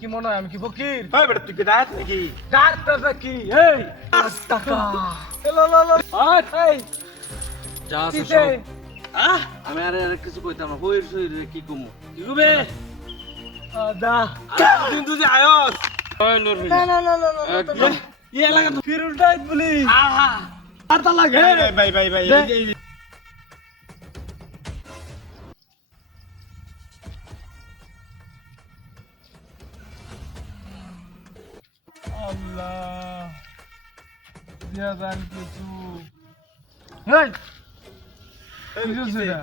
কি মনে হয় আমি কি ফকির? ভাই বেটা তুই কি ডাক নাকি? ডাক্তারটা কি? এই 5 টাকা। এলো লো লো। এই যা আছে কিসে? সব। আমি আর কিছু কইতাম না, বইয়ের শরীরে কি কমু কি কবে দা। দিন তুই আয়স ওই নরবি না না না না না, না একদম ইয়ে লাগা তো ফিরুল টাইট বলি। আহা আর তা লাগে। ভাই দে। আল্লাহ দিয়া দান কিছু। এই কিছু সেটা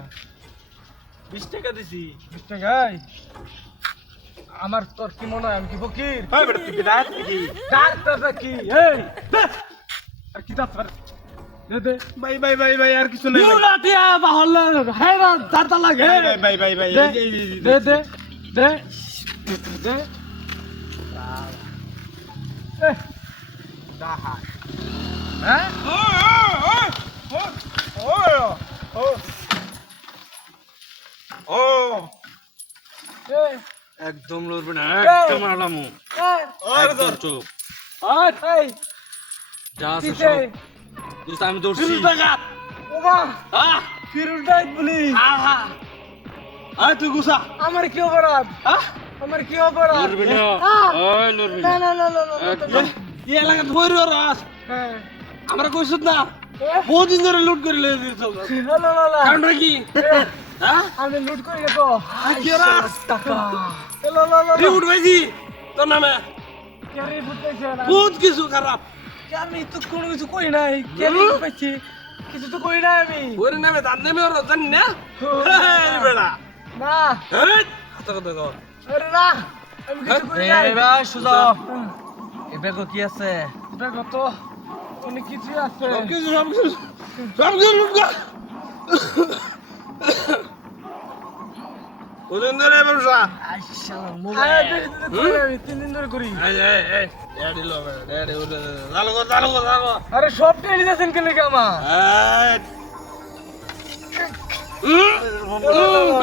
20 টাকা দিছি। 20 টাকা। আমার তোর কি মনে হয় আমি কি ফকির? ভাই বেটা তুই কি ডাক নাকি? ডাক্তারটা কি? এই দে। আর কি ডাক্তার? দে দে। ভাই আর কিছু নাই। ইউ লাটিয়া বাহল্লা হেরা দাঁতা লাগে। ভাই দে দে দে দে দে। এ দাহা। হ্যাঁ? এ একদম লড়বে না, এই। একদম আলামু একদম চুপ। এই যা আছে কিসে? সব। তুই আমি দৌড়ছি। ফিরুল টাকা। ওমা আহ ফিরুল টাইট বলি। আহা আয় তুই গুসা আমার কি অপরাধ? আমার কি অপরাধ? লড়বি না, ওই লড়বি না না না না না না, না একদম ইয়ে লাগা ধরে রাস হ্যাঁ আমরা কইছত না বহুদিন ধরে লুট করে লয়ে দিছ না না না না কারণটা কি হ্যাঁ আমি লুট করে গেছো কি রাস টাকা এলো লো লো রিউট ভাইজি তোর নামে কেরি ফুটেছে না বহুত কিছু খারাপ আমি তো কোনো কিছু করি নাই কেরি পাইছি কিছু তো করি নাই আমি ওর নামে তার নামে ওর জানি না এই বেড়া না এই হাতে কথা কও আরে না আমি কিছু করি নাই ভাই সুজা এবে কি আছে দেখো তো অনেক কিছু আছে সব কিছু লুট গা কোদিন ধরে ব্যবসা আইশালা মোবাইল আমি 3 দিন ধরে করি এই এই ড্যাডি লবে ড্যাডি উঠে চালু কর আরে সব টেনে যাচ্ছেন কে লেগে আমার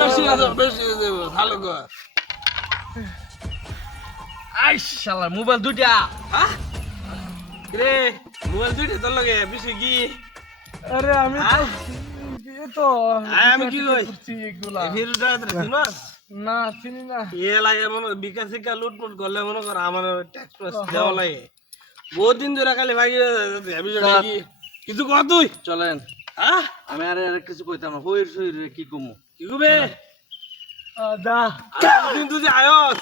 বেশি আছে ভালো কর আই শালা মোবাইল দুইটা হ্যাঁ রে মোবাইল দুইটা তোর লগে বেশি কি আরে আমি তো আমি কি কই এগুলা ফিরুটা চিনো না চিনি না ইয়ে লাগে মনে বিকাশ শিকা লুটপুট করলে মনে কর আমার ট্যাক্স প্যাক্স দেওয়া লাগে বহুত দিন ধরে খালি ভাগি কিছু কর তুই চলেন হ্যাঁ আমি আর কিছু কইতাম না বইয়ের শরীরে কি কমু কি কবে দা দিন তুই আয়স